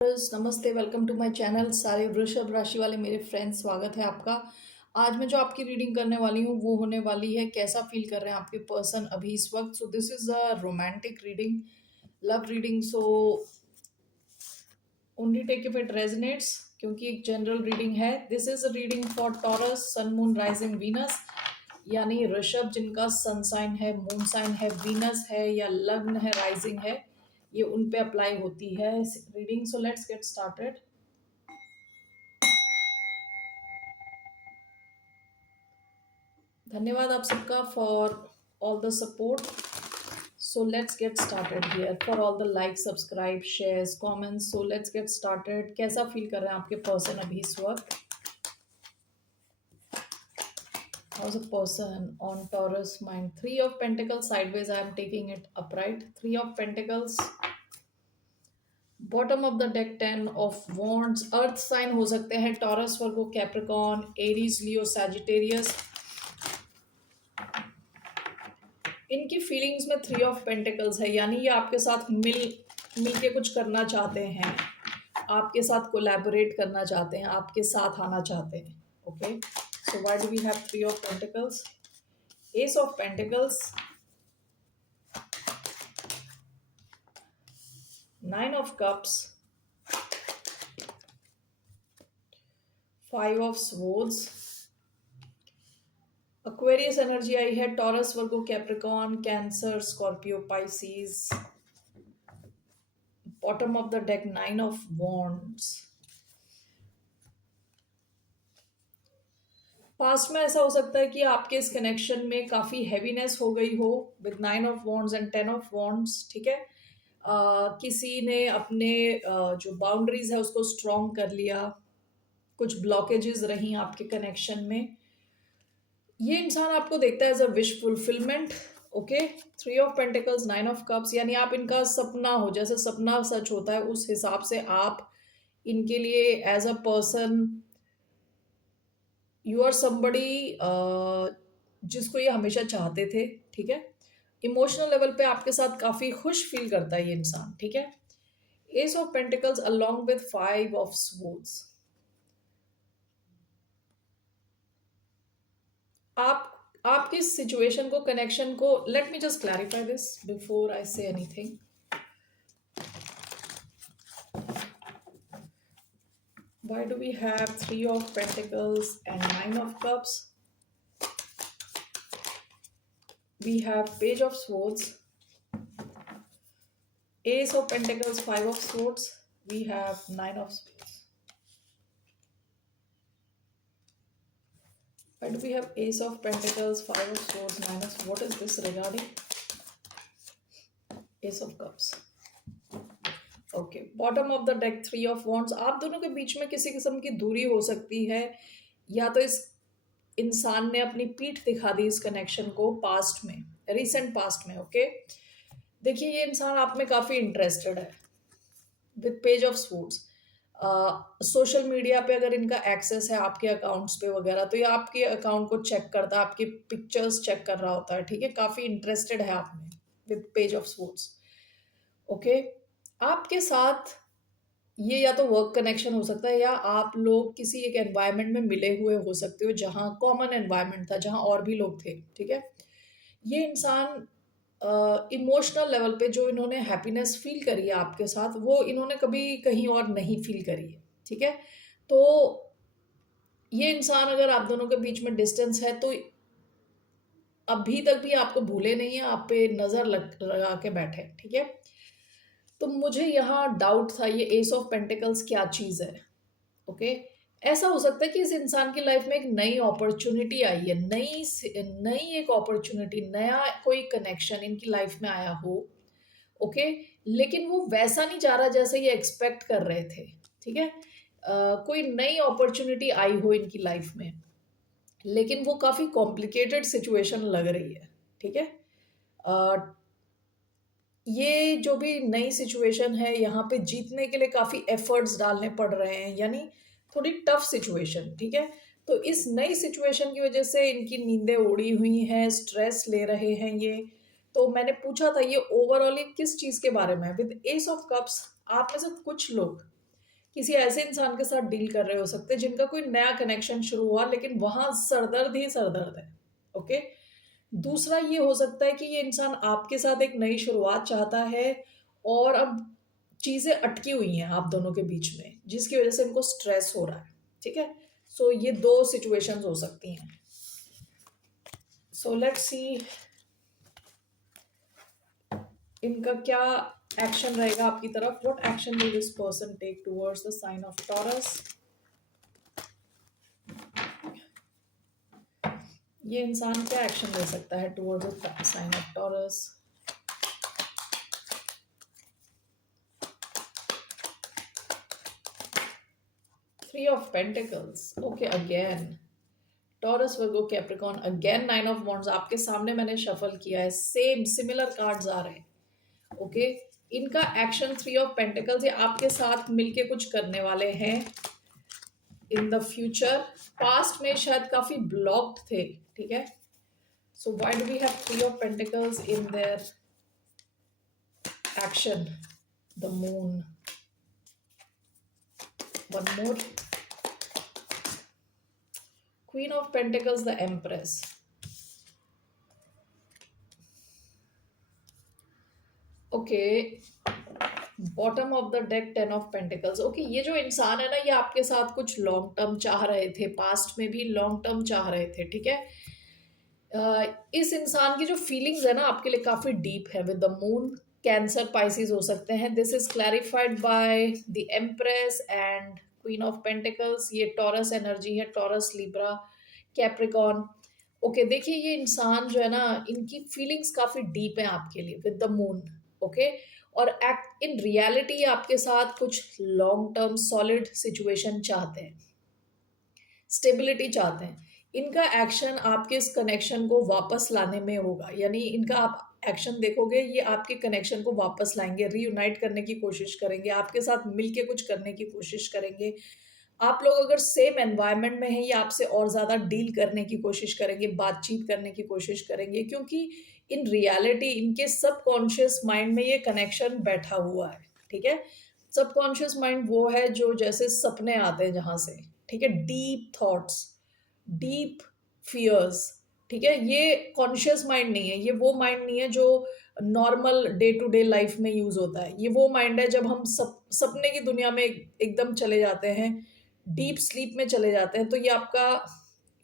नमस्ते, welcome to my channel. सारे वृषभ राशि वाले मेरे फ्रेंड्स, स्वागत है आपका। आज मैं जो आपकी रीडिंग करने वाली हूँ वो होने वाली है कैसा फील कर रहे हैं आपके पर्सन अभी इस वक्त। So this is a romantic reading, love reading. So only take if it resonates, क्योंकि एक जनरल रीडिंग है। This is a reading for Taurus, sun moon rising Venus, यानी ऋषभ जिनका सन साइन है, मून साइन है, वीनस है या लग्न है, राइजिंग है, ये उन पे अप्लाई होती है reading. So let's get started. धन्यवाद आप सबका for all the support. So let's get started here, for all the like, subscribe, shares, comments. So let's get started. कैसा फील कर रहे हैं आपके पर्सन अभी इस वक्त? How is a person on Taurus mind? Three of pentacles sideways, I am taking it upright. Three of pentacles, bottom of the deck ten of wands. Earth sign हो सकते हैं टॉरस, वर्गो, कैप्रिकॉर्न, एरीज, लियो, Sagittarius. इनकी feelings में three of pentacles है, यानी ये आपके साथ मिल के कुछ करना चाहते हैं, आपके साथ कोलैबोरेट करना चाहते हैं, आपके साथ आना चाहते हैं। Okay, so why do we have three of pentacles? Ace of pentacles, nine of cups, five of swords. Aquarius energy आई है, Taurus, Virgo, Capricorn, Cancer, Scorpio, Pisces. Bottom of the deck nine of wands. Past में ऐसा हो सकता है कि आपके इस कनेक्शन में काफ़ी हैवीनेस हो गई हो with nine of wands and ten of wands. ठीक है, किसी ने अपने जो बाउंड्रीज है उसको स्ट्रॉन्ग कर लिया, कुछ ब्लॉकेजेस रही आपके कनेक्शन में। ये इंसान आपको देखता है as a wish fulfilment. Okay, three of pentacles, nine of cups, यानी आप इनका सपना हो, जैसे सपना सच होता है उस हिसाब से आप इनके लिए as a person, you are somebody जिसको ये हमेशा चाहते थे। ठीक है, इमोशनल लेवल पे आपके साथ काफी खुश फील करता है ये इंसान। ठीक है, S of pentacles along with five of swords. आप आपकी सिचुएशन को, कनेक्शन को, let me just clarify this before I say anything. Why do we have three of pentacles and nine of cups? We have page of swords, ace of pentacles, five of swords. We have nine of swords. Why do we have ace of pentacles, five of swords, nine of swords? What is this regarding? Ace of cups. Okay, bottom of the deck three of wands. आप दोनों के बीच में किसी किस्म की दूरी हो सकती है, या तो इस इंसान ने अपनी पीठ दिखा दी इस कनेक्शन को पास्ट में, रिसेंट पास्ट में। ओके, देखिए ये इंसान आप में काफी इंटरेस्टेड है with page of swords. Social media पे अगर इनका एक्सेस है आपके अकाउंट्स पे वगैरह, तो ये आपके अकाउंट को चेक करता है, आपकी पिक्चर्स चेक कर रहा होता है। ठीक है, काफी इंटरेस्टेड है आप में with page of swords. Okay, आपके साथ ये या तो वर्क कनेक्शन हो सकता है, या आप लोग किसी एक एनवायरनमेंट में मिले हुए हो सकते हो जहाँ कॉमन एनवायरनमेंट था, जहाँ और भी लोग थे। ठीक है, ये इंसान इमोशनल लेवल पे जो इन्होंने हैप्पीनेस फील करी है आपके साथ, वो इन्होंने कभी कहीं और नहीं फील करी है। ठीक है, तो ये इंसान, अगर आप दोनों के बीच में डिस्टेंस है, तो अभी तक भी आपको भूले नहीं है, आप पे नजर लगा के बैठे। ठीक है, तो मुझे यहाँ डाउट था ये एस ऑफ पेंटिकल्स क्या चीज है। ओके, ऐसा हो सकता है कि इस इंसान की लाइफ में एक नई अपॉर्चुनिटी आई है, नई एक अपॉर्चुनिटी, नया कोई कनेक्शन इनकी लाइफ में आया हो। ओके, लेकिन वो वैसा नहीं जा रहा जैसे ये एक्सपेक्ट कर रहे थे। ठीक है, कोई नई अपॉर्चुनिटी आई हो इनकी लाइफ में, लेकिन वो काफी कॉम्प्लिकेटेड सिचुएशन लग रही है। ठीक है, ये जो भी नई सिचुएशन है, यहाँ पे जीतने के लिए काफ़ी एफर्ट्स डालने पड़ रहे हैं, यानी थोड़ी टफ सिचुएशन। ठीक है, तो इस नई सिचुएशन की वजह से इनकी नींदें उड़ी हुई हैं, स्ट्रेस ले रहे हैं ये। तो मैंने पूछा था ये ओवरऑल किस चीज़ के बारे में है। विद एस ऑफ कप्स, आप में से कुछ लोग किसी ऐसे इंसान के साथ डील कर रहे हो सकते हैं जिनका कोई नया कनेक्शन शुरू हुआ लेकिन वहां सरदर्द ही सरदर्द है। ओके। दूसरा ये हो सकता है कि ये इंसान आपके साथ एक नई शुरुआत चाहता है और अब चीजें अटकी हुई हैं आप दोनों के बीच में जिसकी वजह से इनको स्ट्रेस हो रहा है। ठीक है। सो ये दो सिचुएशंस हो सकती हैं। सो लेट्स सी इनका क्या एक्शन रहेगा आपकी तरफ। What action will this person take towards the sign of Taurus. ये इंसान क्या एक्शन ले सकता है towards the sign of Taurus. Three of pentacles. Okay again Taurus Virgo Capricorn again nine of wands आपके सामने मैंने शफल किया है। सेम सिमिलर कार्ड्स आ रहे हैं। ओके। इनका एक्शन थ्री ऑफ पेंटिकल्स ये आपके साथ मिलके कुछ करने वाले हैं इन द फ्यूचर। पास्ट में शायद काफी ब्लॉक्ड थे। ठीक है। So why do we have three of pentacles in their action. The moon. One more. Queen of Pentacles, the Empress. Okay. Bottom of the deck ten of pentacles. Okay ये जो इंसान है ना ये आपके साथ कुछ लॉन्ग टर्म चाह रहे थे। पास्ट में भी लॉन्ग टर्म चाह रहे थे। ठीक है। इस इंसान की जो फीलिंग्स है ना आपके लिए काफी डीप है with the moon. Cancer Pisces हो सकते हैं। This is clarified by the empress and queen of pentacles. ये टॉरस एनर्जी है। Taurus Libra Capricorn. ओके देखिए ये इंसान जो है ना इनकी फीलिंग्स काफी डीप है आपके लिए विद द मून। ओके। और एक्ट इन रियलिटी आपके साथ कुछ लॉन्ग टर्म सॉलिड सिचुएशन चाहते हैं। स्टेबिलिटी चाहते हैं। इनका एक्शन आपके इस कनेक्शन को वापस लाने में होगा। यानी इनका आप एक्शन देखोगे ये आपके कनेक्शन को वापस लाएंगे। रीयूनाइट करने की कोशिश करेंगे। आपके साथ मिलके कुछ करने की कोशिश करेंगे। आप लोग अगर सेम एनवायरनमेंट में हैं ये आपसे और ज़्यादा डील करने की कोशिश करेंगे। बातचीत करने की कोशिश करेंगे क्योंकि इन रियलिटी इनके सबकॉन्शियस माइंड में ये कनेक्शन बैठा हुआ है। ठीक है। सबकॉन्शियस माइंड वो है जो जैसे सपने आते हैं जहाँ से। ठीक है। Deep thoughts deep fears. ठीक है। ये कॉन्शियस माइंड नहीं है। ये वो माइंड नहीं है जो normal day to day life में यूज होता है। ये वो माइंड है जब हम सपने की दुनिया में एकदम चले जाते हैं। डीप स्लीप में चले जाते हैं तो ये आपका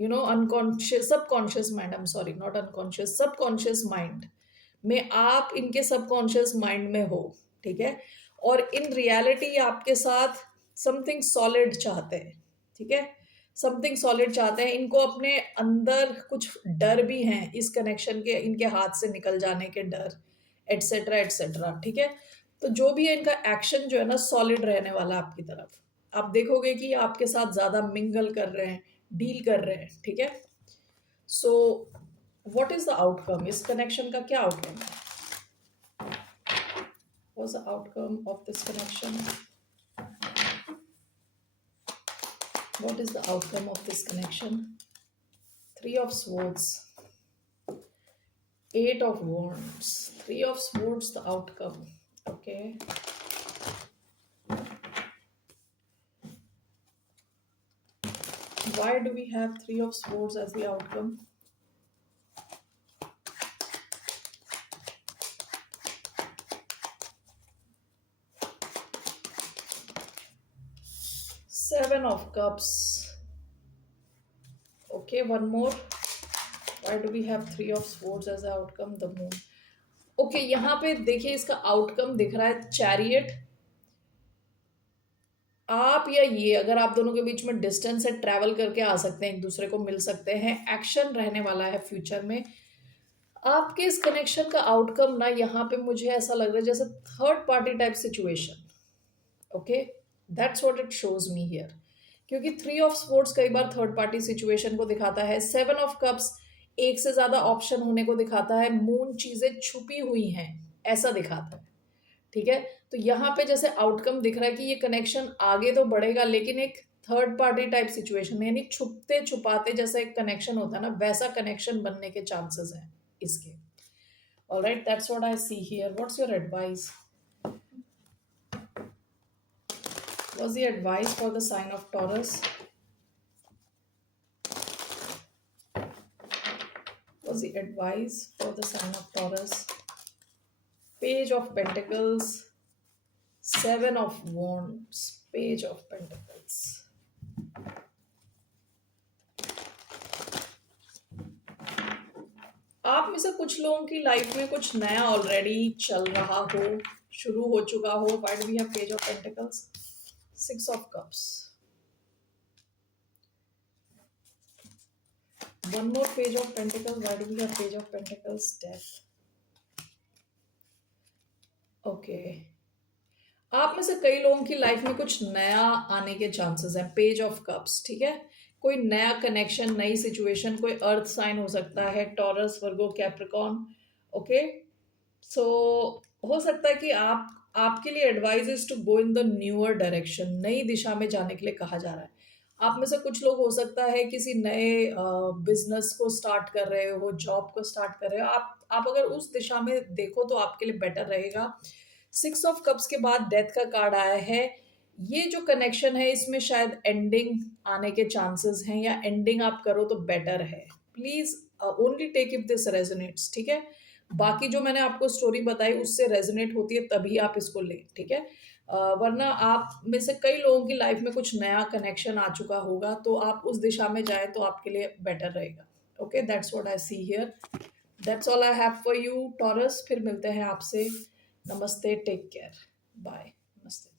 unconscious subconscious mind. I am sorry not unconscious subconscious mind में आप इनके सबकॉन्शियस माइंड में हो। ठीक है। और इन रियलिटी आपके साथ समथिंग सॉलिड चाहते हैं। ठीक है। समथिंग सॉलिड चाहते हैं। इनको अपने अंदर कुछ डर भी हैं इस कनेक्शन के। इनके हाथ से निकल जाने के डर एटसेट्रा एटसेट्रा। ठीक है। तो जो भी है इनका एक्शन जो है ना सॉलिड रहने वाला आपकी तरफ। आप देखोगे कि आपके साथ ज्यादा मिंगल कर रहे हैं डील कर रहे हैं। ठीक है। So what is the outcome. इस कनेक्शन का क्या आउटकम है। What's the outcome of this connection? What is the outcome of this connection? Three of Swords, Eight of Wands, Three of Swords, the outcome. Okay. Why do we have Three of Swords as the outcome? Seven of Cups. Okay, one more. Why do we have Three of Swords as the outcome? The Moon. Okay, यहाँ पे देखिए इसका outcome दिख रहा है chariot. आप या ये अगर आप दोनों के बीच में डिस्टेंस है ट्रैवल करके आ सकते हैं एक दूसरे को मिल सकते हैं। एक्शन रहने वाला है फ्यूचर में। आपके इस कनेक्शन का आउटकम ना यहाँ पे मुझे ऐसा लग रहा है जैसे third party type situation. Okay that's what it shows me here. क्योंकि थ्री ऑफ स्पोर्ट्स कई बार थर्ड पार्टी सिचुएशन को दिखाता है। सेवन ऑफ कप्स एक से ज्यादा ऑप्शन होने को दिखाता है। मून चीजें छुपी हुई हैं ऐसा दिखाता है। ठीक है। तो यहाँ पे जैसे आउटकम दिख रहा है कि ये कनेक्शन आगे तो बढ़ेगा लेकिन एक थर्ड पार्टी टाइप सिचुएशन में यानी छुपते छुपाते जैसा एक कनेक्शन होता है ना वैसा कनेक्शन बनने के चांसेस हैं इसके। Alright that's what I see here. What's your advice. What's the advice for the sign of Taurus? What's the advice for the sign of Taurus? Page of Pentacles, Seven of Wands, Page of Pentacles. आप में से कुछ लोगों की life में कुछ नया already चल रहा हो, शुरू हो चुका हो. Why do we have Page of Pentacles? Six of Cups. One more Page of Pentacles. Why do we have Page of Pentacles? Death. Okay. आप में से कई लोगों की लाइफ में कुछ नया आने के चांसेस हैं. पेज ऑफ कप्स, ठीक है. कोई नया कनेक्शन, नई सिचुएशन, कोई अर्थ साइन हो सकता है, Taurus, Virgo, Capricorn. Okay, so हो सकता है कि आपके लिए advice is to go in the newer direction. नई दिशा में जाने के लिए कहा जा रहा है. आप में से कुछ लोग हो सकता है किसी नए बिजनेस को स्टार्ट कर रहे हो, जॉब को स्टार्ट कर रहे हो. आप अगर उस दिशा में देखो तो आपके लिए बेटर रहेगा. सिक्स ऑफ कप्स के बाद डेथ का कार्ड आया है. ये जो कनेक्शन है इसमें शायद एंडिंग आने के चांसेस हैं, या एंडिंग आप करो तो बेटर है. Please only take if this resonates, ठीक है. बाकी जो मैंने आपको स्टोरी बताई उससे रेजोनेट होती है तभी आप इसको लें, ठीक है. वरना आप में से कई लोगों की लाइफ में कुछ नया कनेक्शन आ चुका होगा, तो आप उस दिशा में जाए तो आपके लिए बेटर रहेगा. Okay, that's what I see here. That's all I have for you taurus. फिर मिलते हैं आपसे. नमस्ते, टेक केयर, बाय. नमस्ते.